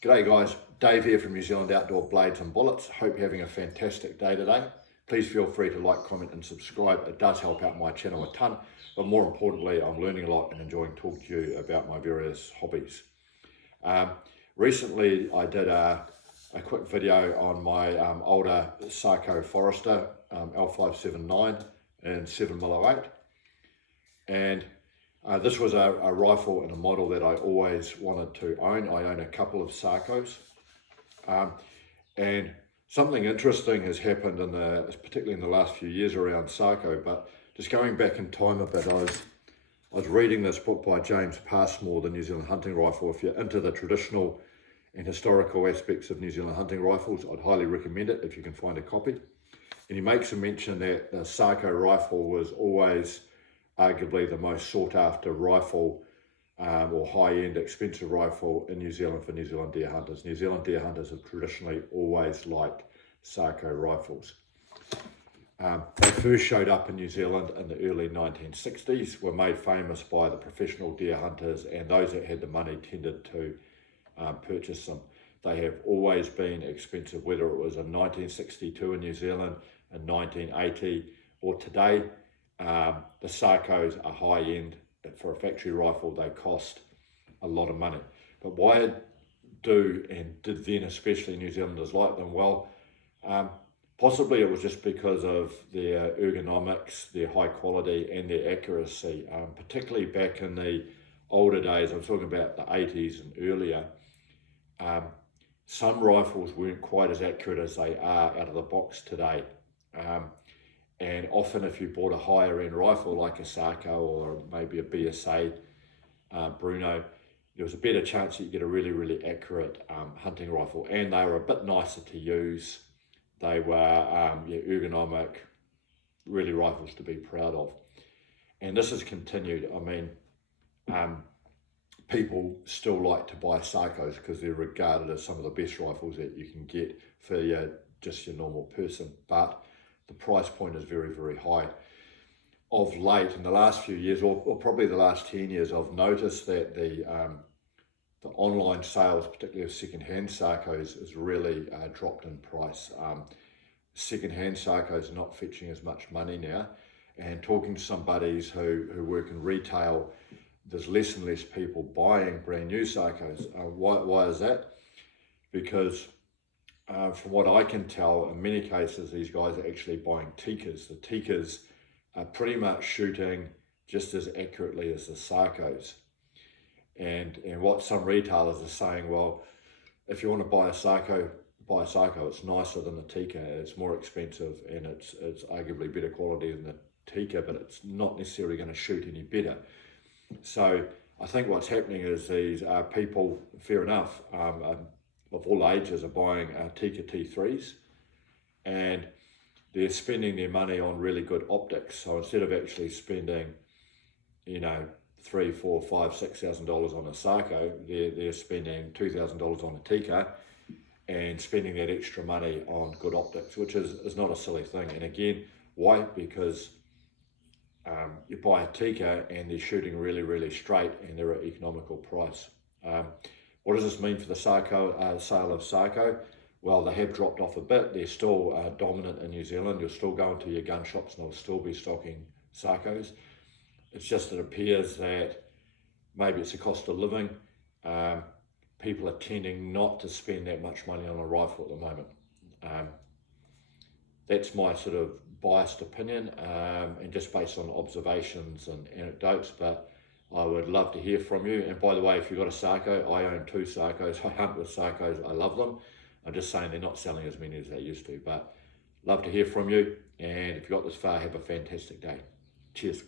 G'day guys, Dave here from New Zealand Outdoor Blades and Bullets. Hope you're having a fantastic day today. Please feel free to like, comment and subscribe. It does help out my channel a ton, but more importantly, I'm learning a lot and enjoying talking to you about my various hobbies. Recently, I did a quick video on my older Sako Forester L579 in 7mm08, and this was a rifle and a model that I always wanted to own. I own a couple of Sakos, and something interesting has happened particularly in the last few years around Sako. But just going back in time a bit, I was reading this book by James Passmore, The New Zealand Hunting Rifle. If you're into the traditional and historical aspects of New Zealand hunting rifles, I'd highly recommend it if you can find a copy. And he makes a mention that the Sako rifle was always arguably the most sought after rifle or high-end expensive rifle in New Zealand for New Zealand deer hunters. New Zealand deer hunters have traditionally always liked Sako rifles. They first showed up in New Zealand in the early 1960s, were made famous by the professional deer hunters, and those that had the money tended to purchase them. They have always been expensive, whether it was in 1962 in New Zealand, in 1980, or today. The Sakos are high end. For a factory rifle, they cost a lot of money. But why did then especially New Zealanders like them? Well, possibly it was just because of their ergonomics, their high quality and their accuracy, particularly back in the older days. I'm talking about the 80s and earlier. Some rifles weren't quite as accurate as they are out of the box today. And often if you bought a higher end rifle like a Sako or maybe a BSA Bruno, there was a better chance that you get a really, really accurate hunting rifle. And they were a bit nicer to use. They were ergonomic, really rifles to be proud of. And this has continued. I mean, people still like to buy Sakos because they're regarded as some of the best rifles that you can get for just your normal person. But the price point is very, very high. Of late, in the last few years, or probably the last 10 years, I've noticed that the online sales, particularly of second-hand Sakos, has really dropped in price. Second-hand Sakos are not fetching as much money now. And talking to some buddies who work in retail, there's less and less people buying brand new Sakos. Why is that? Because from what I can tell, in many cases, these guys are actually buying Tikas. The Tikas are pretty much shooting just as accurately as the Sakos. And what some retailers are saying, well, if you want to buy a Sako, buy a Sako. It's nicer than the Tika. It's more expensive and it's arguably better quality than the Tika, but it's not necessarily going to shoot any better. So I think what's happening is these people, fair enough, of all ages are buying Tika T3s, and they're spending their money on really good optics. So instead of actually spending, $3,000, $4,000, $5,000, $6,000 on a Sako, they're spending $2,000 on a Tika and spending that extra money on good optics, which is not a silly thing. And again, why? Because you buy a Tika and they're shooting really, really straight and they're at economical price. What does this mean for the Sako sale of Sako? Well, they have dropped off a bit. They're still dominant in New Zealand. You'll still go into your gun shops and they'll still be stocking Sakos. It's just it appears that maybe it's a cost of living. People are tending not to spend that much money on a rifle at the moment. That's my sort of biased opinion and just based on observations and anecdotes, but I would love to hear from you. And by the way, if you've got a Sako, I own 2 Sakos. I hunt with Sakos. I love them. I'm just saying they're not selling as many as they used to, but love to hear from you. And if you got this far, have a fantastic day. Cheers.